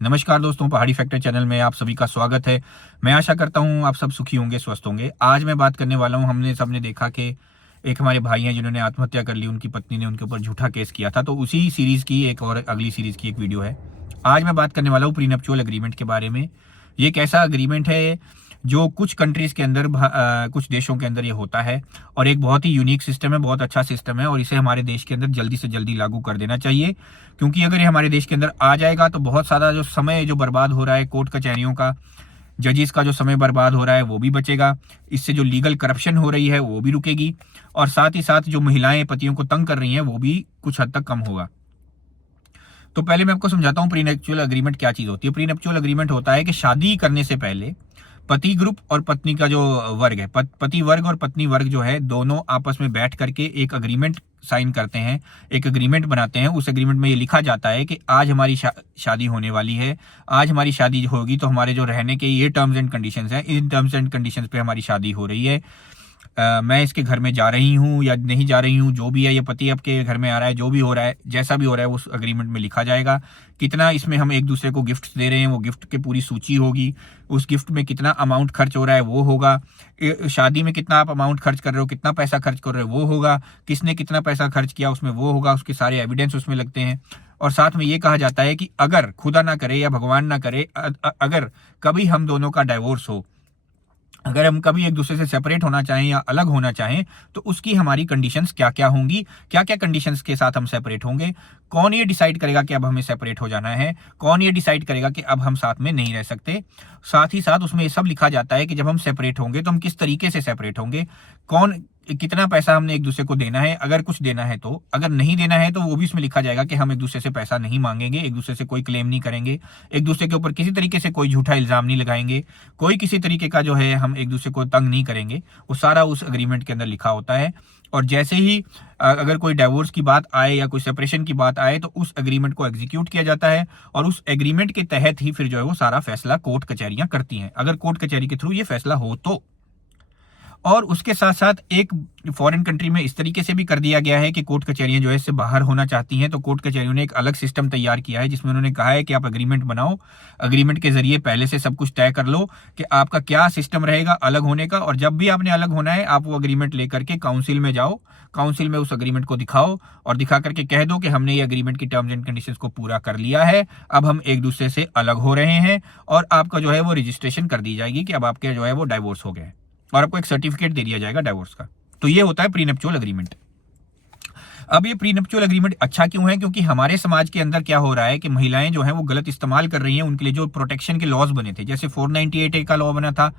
नमस्कार दोस्तों, पहाड़ी फैक्टर चैनल में आप सभी का स्वागत है। मैं आशा करता हूँ आप सब सुखी होंगे, स्वस्थ होंगे। आज मैं बात करने वाला हूँ, हमने सबने देखा कि एक हमारे भाई हैं जिन्होंने आत्महत्या कर ली, उनकी पत्नी ने उनके ऊपर झूठा केस किया था। तो उसी सीरीज़ की एक और अगली सीरीज़ की एक वीडियो है। आज मैं बात करने वाला हूँ प्रीनप्चुअल एग्रीमेंट के बारे में। ये एक ऐसा एग्रीमेंट है जो कुछ कंट्रीज़ के अंदर, कुछ देशों के अंदर ये होता है और एक बहुत ही यूनिक सिस्टम है, बहुत अच्छा सिस्टम है और इसे हमारे देश के अंदर जल्दी से जल्दी लागू कर देना चाहिए। क्योंकि अगर ये हमारे देश के अंदर आ जाएगा तो बहुत सारा जो समय जो बर्बाद हो रहा है कोर्ट कचहरियों का, जजेस का जो समय बर्बाद हो रहा है वो भी बचेगा। इससे जो लीगल करप्शन हो रही है वो भी रुकेगी और साथ ही साथ जो महिलाएं पतियों को तंग कर रही हैं वो भी कुछ हद तक कम होगा। तो पहले मैं आपको समझाता हूँ प्रीनप्चुअल एग्रीमेंट क्या चीज़ होती है। प्रीनप्चुअल एग्रीमेंट होता है कि शादी करने से पहले पति ग्रुप और पत्नी का जो वर्ग है, पति वर्ग और पत्नी वर्ग जो है, दोनों आपस में बैठ करके एक एग्रीमेंट साइन करते हैं, एक एग्रीमेंट बनाते हैं। उस एग्रीमेंट में ये लिखा जाता है कि आज हमारी शादी होने वाली है, आज हमारी शादी होगी तो हमारे जो रहने के ये टर्म्स एंड कंडीशंस हैं, इन टर्म्स एंड कंडीशंस पे हमारी शादी हो रही है। मैं इसके घर में जा रही हूँ या नहीं जा रही हूँ, जो भी है, ये पति आपके घर में आ रहा है, जो भी हो रहा है, जैसा भी हो रहा है उस एग्रीमेंट में लिखा जाएगा। कितना इसमें हम एक दूसरे को गिफ्ट दे रहे हैं वो गिफ्ट की पूरी सूची होगी। उस गिफ्ट में कितना अमाउंट खर्च हो रहा है वो होगा। शादी में कितना आप अमाउंट खर्च कर रहे हो, कितना पैसा खर्च कर रहे हो वो होगा। किसने कितना पैसा खर्च किया उसमें वो होगा। उसके सारे एविडेंस उसमें लगते हैं। और साथ में ये कहा जाता है कि अगर खुदा ना करे या भगवान ना करे, अगर कभी हम दोनों का डाइवोर्स हो, अगर हम कभी एक दूसरे से सेपरेट होना चाहें या अलग होना चाहें, तो उसकी हमारी कंडीशंस क्या क्या होंगी, क्या क्या कंडीशंस के साथ हम सेपरेट होंगे। कौन ये डिसाइड करेगा कि अब हमें सेपरेट हो जाना है, कौन ये डिसाइड करेगा कि अब हम साथ में नहीं रह सकते। साथ ही साथ उसमें ये सब लिखा जाता है कि जब हम सेपरेट होंगे तो हम किस तरीके से सेपरेट होंगे, कौन कितना पैसा हमने एक दूसरे को देना है, अगर कुछ देना है तो, अगर नहीं देना है तो वो भी उसमें लिखा जाएगा कि हम एक दूसरे से पैसा नहीं मांगेंगे, एक दूसरे से कोई क्लेम नहीं करेंगे, एक दूसरे के ऊपर किसी तरीके से कोई झूठा इल्जाम नहीं लगाएंगे, कोई किसी तरीके का जो है हम एक दूसरे को तंग नहीं करेंगे। वो सारा उस एग्रीमेंट के अंदर लिखा होता है। और जैसे ही अगर कोई डाइवोर्स की बात आए या कोई सेपरेशन की बात आए तो उस एग्रीमेंट को एग्जीक्यूट किया जाता है और उस एग्रीमेंट के तहत ही फिर जो है वो सारा फैसला कोर्ट कचहरियां करती हैं, अगर कोर्ट कचहरी के थ्रू ये फैसला हो तो। और उसके साथ साथ एक फॉरेन कंट्री में इस तरीके से भी कर दिया गया है कि कोर्ट कचहरियां जो है इससे बाहर होना चाहती हैं, तो कोर्ट कचहरियों ने एक अलग सिस्टम तैयार किया है जिसमें उन्होंने कहा है कि आप एग्रीमेंट बनाओ, एग्रीमेंट के जरिए पहले से सब कुछ तय कर लो कि आपका क्या सिस्टम रहेगा अलग होने का। और जब भी आपने अलग होना है आप वो एग्रीमेंट लेकर के काउंसिल में जाओ, काउंसिल में उस एग्रीमेंट को दिखाओ और दिखा करके कह दो कि हमने ये एग्रीमेंट की टर्म्स एंड कंडीशंस को पूरा कर लिया है, अब हम एक दूसरे से अलग हो रहे हैं और आपका जो है वो रजिस्ट्रेशन कर दी जाएगी कि अब आपके जो है वो डाइवोर्स हो गए और आपको एक सर्टिफिकेट दे दिया जाएगा डाइवोर्स का। तो ये होता है प्रीनप्चुअल एग्रीमेंट। अब ये प्रीनप्चुअल एग्रीमेंट अच्छा क्यों है? क्योंकि हमारे समाज के अंदर क्या हो रहा है कि महिलाएं जो हैं वो गलत इस्तेमाल कर रही हैं। उनके लिए जो प्रोटेक्शन के लॉज बने थे, जैसे 498 ए का लॉ बना था,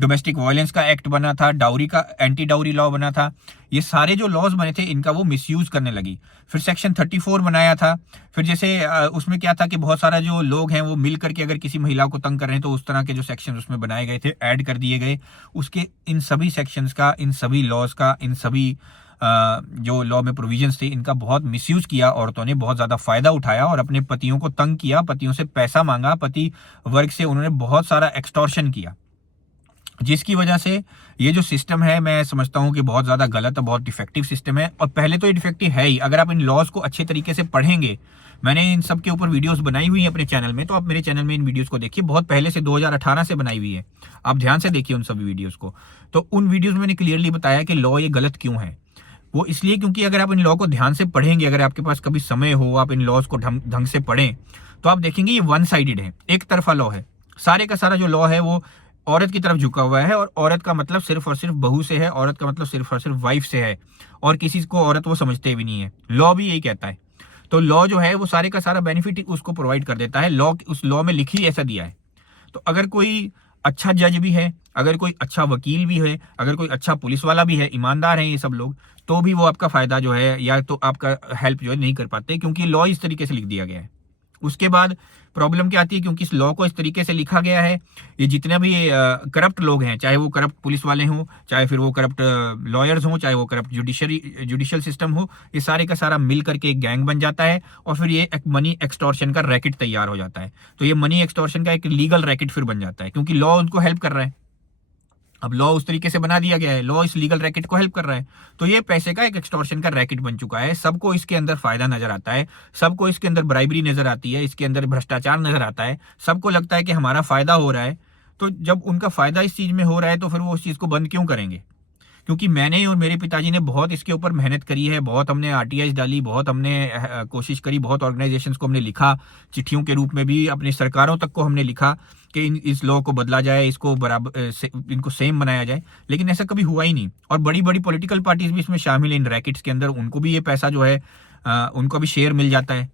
डोमेस्टिक वायलेंस का एक्ट बना था, डाउरी का एंटी डाउरी लॉ बना था, ये सारे जो लॉज बने थे इनका वो मिसयूज करने लगी। फिर सेक्शन 34 बनाया था। फिर जैसे उसमें क्या था कि बहुत सारा जो लोग हैं वो मिल करके अगर किसी महिला को तंग कर रहे हैं तो उस तरह के जो सेक्शन उसमें बनाए गए थे, ऐड कर दिए गए। उसके इन सभी सेक्शंस का, इन सभी लॉज का, इन सभी जो लॉ में प्रोविजंस थे, इनका बहुत मिसयूज किया औरतों ने, बहुत ज्यादा फायदा उठाया और अपने पतियों को तंग किया, पतियों से पैसा मांगा, पति वर्ग से उन्होंने बहुत सारा एक्सटॉर्शन किया, जिसकी वजह से ये जो सिस्टम है मैं समझता हूं कि बहुत ज्यादा गलत है, बहुत डिफेक्टिव सिस्टम है। और पहले तो ये डिफेक्टिव है ही। अगर आप इन लॉज को अच्छे तरीके से पढ़ेंगे, मैंने इन सब के ऊपर वीडियोस बनाई हुई है अपने चैनल में, तो आप मेरे चैनल में इन वीडियोस को देखिए, बहुत पहले से 2018 से बनाई हुई है, आप ध्यान से देखिए उन सभी वीडियोस को। तो उन वीडियोस में मैंने क्लियरली बताया कि लॉ ये गलत क्यों है। वो इसलिए क्योंकि अगर आप इन लॉ को ध्यान से पढ़ेंगे, अगर आपके पास कभी समय हो, आप इन लॉज को ढंग से पढ़ें, तो आप देखेंगे ये वन साइडेड है, एक तरफा लॉ है। सारे का सारा जो लॉ है वो औरत की तरफ झुका हुआ है और औरत का मतलब सिर्फ और सिर्फ बहू से है, औरत का मतलब सिर्फ और सिर्फ वाइफ से है और किसी को औरत वो समझते भी नहीं है। लॉ भी यही कहता है। तो लॉ जो है वो सारे का सारा बेनिफिट उसको प्रोवाइड कर देता है। लॉ, उस लॉ में लिखी ऐसा दिया है। तो अगर कोई अच्छा जज भी है, अगर कोई अच्छा वकील भी है, अगर कोई अच्छा पुलिस वाला भी है, ईमानदार हैं ये सब लोग, तो भी वो आपका फायदा जो है या तो आपका हेल्प जो है नहीं कर पाते, क्योंकि लॉ इस तरीके से लिख दिया गया है। उसके बाद प्रॉब्लम क्या आती है, क्योंकि इस लॉ को इस तरीके से लिखा गया है, ये जितने भी करप्ट लोग हैं, चाहे वो करप्ट पुलिस वाले हों, चाहे फिर वो करप्ट लॉयर्स हों, चाहे वो करप्ट जुडिशियल सिस्टम हो, ये सारे का सारा मिल करके एक गैंग बन जाता है और फिर ये एक मनी एक्सटॉर्शन का रैकेट तैयार हो जाता है। तो ये मनी एक्सटॉर्शन का एक लीगल रैकेट फिर बन जाता है, क्योंकि लॉ उनको हेल्प कर रहा है। अब लॉ उस तरीके से बना दिया गया है, लॉ इस लीगल रैकेट को हेल्प कर रहा है। तो ये पैसे का एक एक्सटॉर्शन का रैकेट बन चुका है। सबको इसके अंदर फायदा नजर आता है, सबको इसके अंदर ब्राइबरी नजर आती है, इसके अंदर भ्रष्टाचार नजर आता है, सबको लगता है कि हमारा फायदा हो रहा है। तो जब उनका फायदा इस चीज में हो रहा है तो फिर वो उस चीज को बंद क्यों करेंगे? क्योंकि मैंने और मेरे पिताजी ने बहुत इसके ऊपर मेहनत करी है, बहुत हमने आरटीआई डाली, बहुत हमने कोशिश करी, बहुत ऑर्गेनाइजेशंस को हमने लिखा, चिट्ठियों के रूप में भी अपनी सरकारों तक को हमने लिखा कि इस लॉ को बदला जाए, इसको बराबर इनको सेम बनाया जाए, लेकिन ऐसा कभी हुआ ही नहीं। और बड़ी बड़ी पॉलिटिकल पार्टीज भी इसमें शामिल है इन रैकेट्स के अंदर, उनको भी ये पैसा जो है उनको भी शेयर मिल जाता है,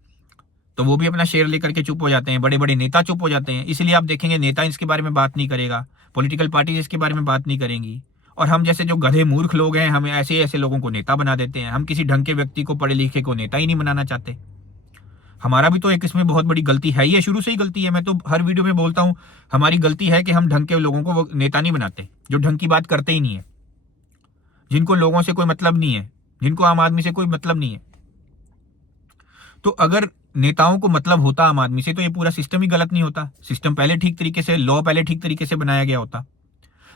तो वो भी अपना शेयर लेकर के चुप हो जाते हैं, बड़े बड़े नेता चुप हो जाते हैं। इसलिए आप देखेंगे नेता इसके बारे में बात नहीं करेगा, पॉलिटिकल पार्टीज इसके बारे में बात नहीं करेंगी, और हम जैसे जो गधे मूर्ख लोग हैं, हमें ऐसे ऐसे लोगों को नेता बना देते हैं। हम किसी ढंग के व्यक्ति को, पढ़े लिखे को नेता ही नहीं बनाना चाहते। हमारा भी तो एक इसमें बहुत बड़ी गलती है ही है, शुरू से ही गलती है। मैं तो हर वीडियो में बोलता हूं हमारी गलती है कि हम ढंग के लोगों को वो नेता नहीं बनाते, जो ढंग की बात करते ही नहीं है, जिनको लोगों से कोई मतलब नहीं है, जिनको आम आदमी से कोई मतलब नहीं है। तो अगर नेताओं को मतलब होता आम आदमी से तो ये पूरा सिस्टम ही गलत नहीं होता। सिस्टम पहले ठीक तरीके से, लॉ पहले ठीक तरीके से बनाया गया होता।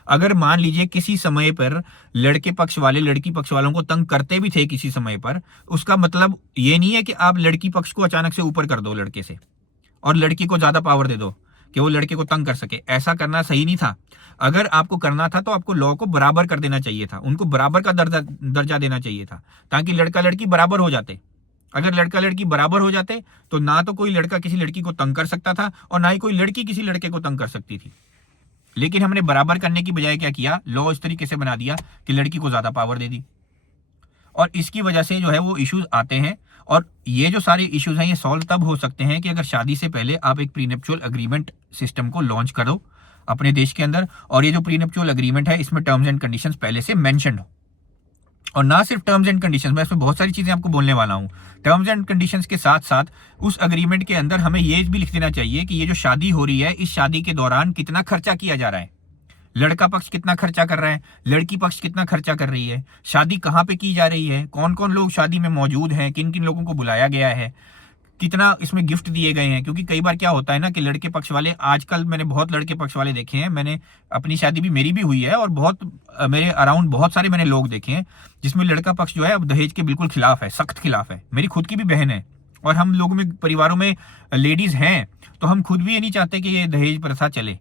अगर मान लीजिए किसी समय पर लड़के पक्ष वाले लड़की पक्ष वालों को तंग करते भी थे किसी समय पर, उसका मतलब ये नहीं है कि आप लड़की पक्ष को अचानक से ऊपर कर दो लड़के से और लड़की को ज्यादा पावर दे दो कि वो लड़के को तंग कर सके। ऐसा करना सही नहीं था। अगर आपको करना था तो आपको लॉ को बराबर कर देना चाहिए था, उनको बराबर का दर्जा देना चाहिए था, ताकि लड़का लड़की बराबर हो जाते। अगर लड़का लड़की बराबर हो जाते तो ना तो कोई लड़का किसी लड़की को तंग कर सकता था और ना ही कोई लड़की किसी लड़के को तंग कर सकती थी। लेकिन हमने बराबर करने की बजाय क्या किया, लॉ इस तरीके से बना दिया कि लड़की को ज्यादा पावर दे दी, और इसकी वजह से जो है वो इश्यूज आते हैं। और ये जो सारे इश्यूज हैं ये सॉल्व तब हो सकते हैं कि अगर शादी से पहले आप एक प्रीनेप्चुअल अग्रीमेंट सिस्टम को लॉन्च करो अपने देश के अंदर, और ये जो प्रीनेप्चुअल अग्रीमेंट है इसमें टर्म्स एंड कंडीशंस पहले से मेंशन्ड हो। और ना सिर्फ टर्म्स एंड कंडीशंस, मैं इसमें बहुत सारी चीजें आपको बोलने वाला हूं। टर्म्स एंड कंडीशंस के साथ साथ उस अग्रीमेंट के अंदर हमें ये भी लिख देना चाहिए कि ये जो शादी हो रही है, इस शादी के दौरान कितना खर्चा किया जा रहा है, लड़का पक्ष कितना खर्चा कर रहा है, लड़की पक्ष कितना खर्चा कर रही है, शादी कहाँ पे की जा रही है, कौन कौन लोग शादी में मौजूद हैं, किन किन लोगों को बुलाया गया है, कितना इसमें गिफ्ट दिए गए हैं। क्योंकि कई बार क्या होता है ना कि लड़के पक्ष वाले, आजकल मैंने बहुत लड़के पक्ष वाले देखे हैं, मैंने अपनी शादी भी मेरी भी हुई है और बहुत मेरे अराउंड बहुत सारे मैंने लोग देखे हैं जिसमें लड़का पक्ष जो है अब दहेज के बिल्कुल खिलाफ है, सख्त खिलाफ है। मेरी खुद की भी बहन है और हम लोगों में परिवारों में लेडीज हैं, तो हम खुद भी ये नहीं चाहते कि ये दहेज प्रथा चले।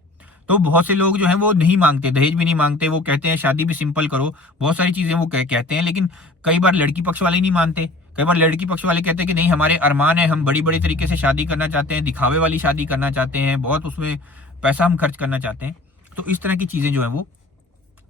तो बहुत से लोग जो है वो नहीं मांगते, दहेज भी नहीं मांगते, वो कहते हैं शादी भी सिंपल करो, बहुत सारी चीजें वो कहते हैं। लेकिन कई बार लड़की पक्ष वाले नहीं मानते, कई बार लड़की पक्ष वाले कहते हैं कि नहीं हमारे अरमान है, हम बड़ी बड़ी तरीके से शादी करना चाहते हैं, दिखावे वाली शादी करना चाहते हैं, बहुत उसमें पैसा हम खर्च करना चाहते हैं। तो इस तरह की चीजें जो है वो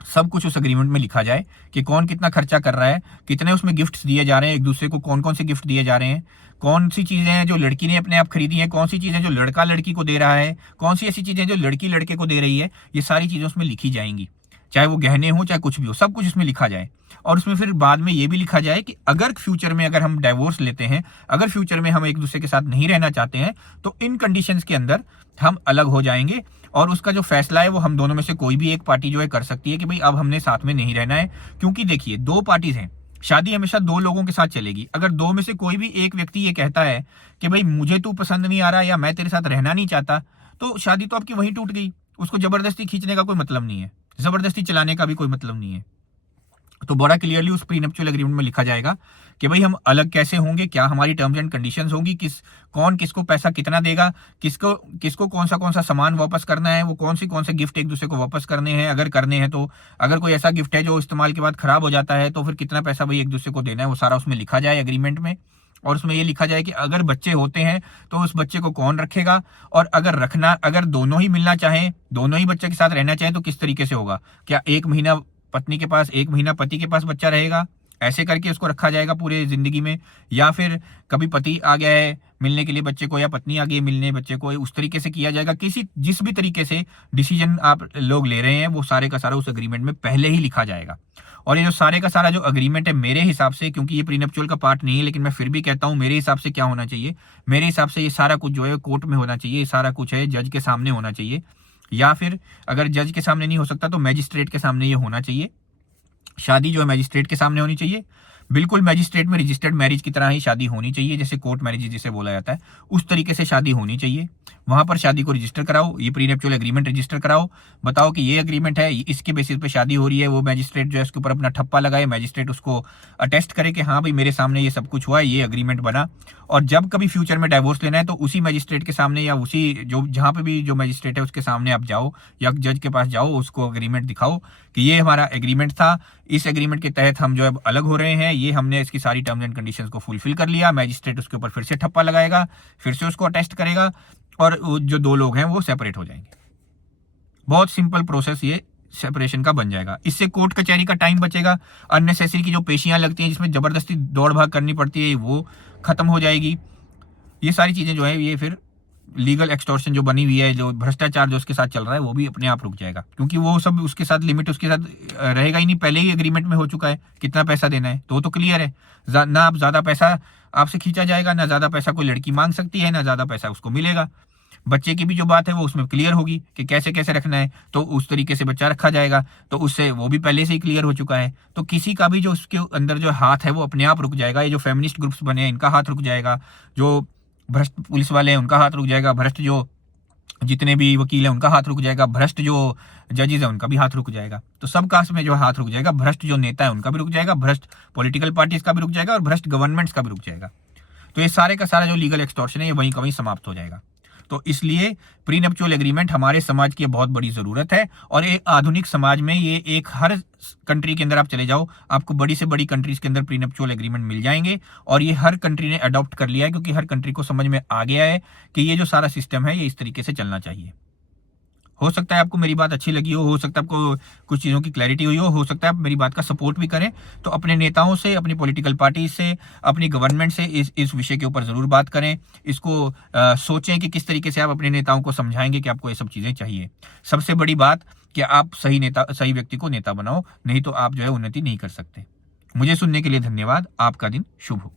सब कुछ उस अग्रीमेंट में लिखा जाए कि कौन कितना खर्चा कर रहा है, कितने उसमें गिफ्ट्स दिए जा रहे हैं एक दूसरे को, कौन कौन से गिफ्ट दिए जा रहे हैं, कौन सी चीजें हैं जो लड़की ने अपने आप खरीदी है, कौन सी चीजें जो लड़का लड़की को दे रहा है, कौन सी ऐसी चीजें जो लड़की लड़के को दे रही है। ये सारी चीजें उसमें लिखी जाएंगी, चाहे वो गहने हो चाहे कुछ भी हो, सब कुछ उसमें लिखा जाए। और उसमें फिर बाद में ये भी लिखा जाए कि अगर फ्यूचर में अगर हम डाइवोर्स लेते हैं, अगर फ्यूचर में हम एक दूसरे के साथ नहीं रहना चाहते हैं, तो इन कंडीशंस के अंदर हम अलग हो जाएंगे और उसका जो फैसला है वो हम दोनों में से कोई भी एक पार्टी जो है कर सकती है कि भाई अब हमने साथ में नहीं रहना है। क्योंकि देखिए दो पार्टीज हैं, शादी हमेशा दो लोगों के साथ चलेगी। अगर दो में से कोई भी एक व्यक्ति ये कहता है कि भाई मुझे तू पसंद नहीं आ रहा या मैं तेरे साथ रहना नहीं चाहता, तो शादी तो आपकी वहीं टूट गई। उसको जबरदस्ती खींचने का कोई मतलब नहीं है, जबरदस्ती चलाने का भी कोई मतलब नहीं है। तो बड़ा क्लियरली उस प्रीनप्चुअल एग्रीमेंट में लिखा जाएगा कि भाई हम अलग कैसे होंगे, क्या हमारी टर्म्स एंड कंडीशंस होंगी, कौन किसको पैसा कितना देगा, किसको किसको कौन सा सामान वापस करना है, वो कौन से गिफ्ट एक दूसरे को वापस करने हैं, अगर करने हैं तो। अगर कोई ऐसा गिफ्ट है जो इस्तेमाल के बाद खराब हो जाता है तो फिर कितना पैसा भाई एक दूसरे को देना है, वो सारा उसमें लिखा जाए एग्रीमेंट में। और उसमें ये लिखा जाए कि अगर बच्चे होते हैं तो उस बच्चे को कौन रखेगा, और अगर दोनों ही मिलना चाहें, दोनों ही बच्चे के साथ रहना चाहें तो किस तरीके से होगा। क्या 1 महीना पत्नी के पास 1 महीना पति के पास बच्चा रहेगा, ऐसे करके उसको रखा जाएगा पूरे जिंदगी में। या फिर कभी पति आ गया है मिलने के लिए बच्चे को, या पत्नी आ गई है मिलने बच्चे को, उस तरीके से किया जाएगा। जिस भी तरीके से डिसीजन आप लोग ले रहे हैं वो सारे का सारा उस अग्रीमेंट में पहले ही लिखा जाएगा। और ये जो सारे का सारा जो अग्रीमेंट है, मेरे हिसाब से, क्योंकि ये प्रीनप्चुअल का पार्ट नहीं है लेकिन मैं फिर भी कहता हूँ मेरे हिसाब से क्या होना चाहिए, मेरे हिसाब से ये सारा कुछ जो है कोर्ट में होना चाहिए, ये सारा कुछ है जज के सामने होना चाहिए। या फिर अगर जज के सामने नहीं हो सकता तो मैजिस्ट्रेट के सामने ये होना चाहिए। शादी जो है मैजिस्ट्रेट के सामने होनी चाहिए, बिल्कुल मैजिस्ट्रेट में रजिस्टर्ड मैरिज की तरह ही शादी होनी चाहिए, जैसे कोर्ट मैरिज जिसे बोला जाता है उस तरीके से शादी होनी चाहिए। वहां पर शादी को रजिस्टर कराओ, ये प्रीनेप्चुअल एग्रीमेंट रजिस्टर कराओ, बताओ कि ये एग्रीमेंट है, इसके बेसिस पे शादी हो रही है। वो मैजिस्ट्रेट जो है उसके ऊपर अपना ठप्पा लगाए, मैजिस्ट्रेट उसको अटेस्ट करे कि हाँ भाई मेरे सामने ये सब कुछ हुआ है, ये एग्रीमेंट बना। और जब कभी फ्यूचर में डाइवोर्स लेना है तो उसी मैजिस्ट्रेट के सामने या उसी जो जहां पे भी जो मैजिस्ट्रेट है उसके सामने आप जाओ या जज के पास जाओ, उसको एग्रीमेंट दिखाओ कि ये हमारा एग्रीमेंट था, इस एग्रीमेंट के तहत हम जो है अलग हो रहे हैं, ये हमने इसकी सारी टर्म्स एंड कंडीशंस को फुलफिल कर लिया। मैजिस्ट्रेट उसके ऊपर फिर से ठप्पा लगाएगा, फिर से उसको अटेस्ट करेगा और जो दो लोग हैं वो सेपरेट हो जाएंगे। बहुत सिंपल प्रोसेस ये सेपरेशन का बन जाएगा। इससे कोर्ट कचहरी का टाइम बचेगा, अननेसेसरी की जो पेशियां लगती हैं जिसमें जबरदस्ती दौड़ भाग करनी पड़ती है वो खत्म हो जाएगी। ये सारी चीजें जो है ये फिर लीगल एक्सटॉर्शन जो बनी हुई है, जो भ्रष्टाचार जो उसके साथ चल रहा है वो भी अपने आप रुक जाएगा, क्योंकि वो सब उसके साथ लिमिट उसके साथ रहेगा ही नहीं, पहले ही एग्रीमेंट में हो चुका है कितना पैसा देना है, तो क्लियर है। ना आप ज्यादा पैसा आपसे खींचा जाएगा, ना ज्यादा पैसा कोई लड़की मांग सकती है, ना ज्यादा पैसा उसको मिलेगा। बच्चे की भी जो बात है वो उसमें क्लियर होगी कि कैसे कैसे रखना है, तो उस तरीके से बच्चा रखा जाएगा, तो उससे वो भी पहले से ही क्लियर हो चुका है। तो किसी का भी जो उसके अंदर जो हाथ है वो अपने आप रुक जाएगा। ये जो फेमिनिस्ट ग्रुप्स बने हैं इनका हाथ रुक जाएगा, जो भ्रष्ट पुलिस वाले हैं उनका हाथ रुक जाएगा, भ्रष्ट जो जितने भी वकील हैं उनका हाथ रुक जाएगा, भ्रष्ट जो जजेस हैं उनका भी हाथ रुक जाएगा। तो सब कास्ट में जो हाथ रुक जाएगा, भ्रष्ट जो नेता है उनका भी रुक जाएगा, भ्रष्ट पॉलिटिकल पार्टीज का भी रुक जाएगा और भ्रष्ट गवर्नमेंट्स का भी रुक जाएगा। तो ये सारे का सारा जो लीगल एक्सटॉर्शन है ये वहीं का वहीं समाप्त हो जाएगा। तो इसलिए प्रीनेप्चुअल एग्रीमेंट हमारे समाज की बहुत बड़ी जरूरत है, और एक आधुनिक समाज में ये एक हर कंट्री के अंदर आप चले जाओ, आपको बड़ी से बड़ी कंट्रीज के अंदर प्रीनेप्चुअल एग्रीमेंट मिल जाएंगे, और ये हर कंट्री ने अडॉप्ट कर लिया है, क्योंकि हर कंट्री को समझ में आ गया है कि ये जो सारा सिस्टम है ये इस तरीके से चलना चाहिए। हो सकता है आपको मेरी बात अच्छी लगी हो सकता है आपको कुछ चीज़ों की क्लैरिटी हुई हो सकता है आप मेरी बात का सपोर्ट भी करें। तो अपने नेताओं से, अपनी पॉलिटिकल पार्टी से, अपनी गवर्नमेंट से इस विषय के ऊपर ज़रूर बात करें। इसको सोचें कि किस तरीके से आप अपने नेताओं को समझाएंगे कि आपको ये सब चीज़ें चाहिए। सबसे बड़ी बात कि आप सही व्यक्ति को नेता बनाओ, नहीं तो आप जो है उन्नति नहीं कर सकते। मुझे सुनने के लिए धन्यवाद। आपका दिन शुभ हो।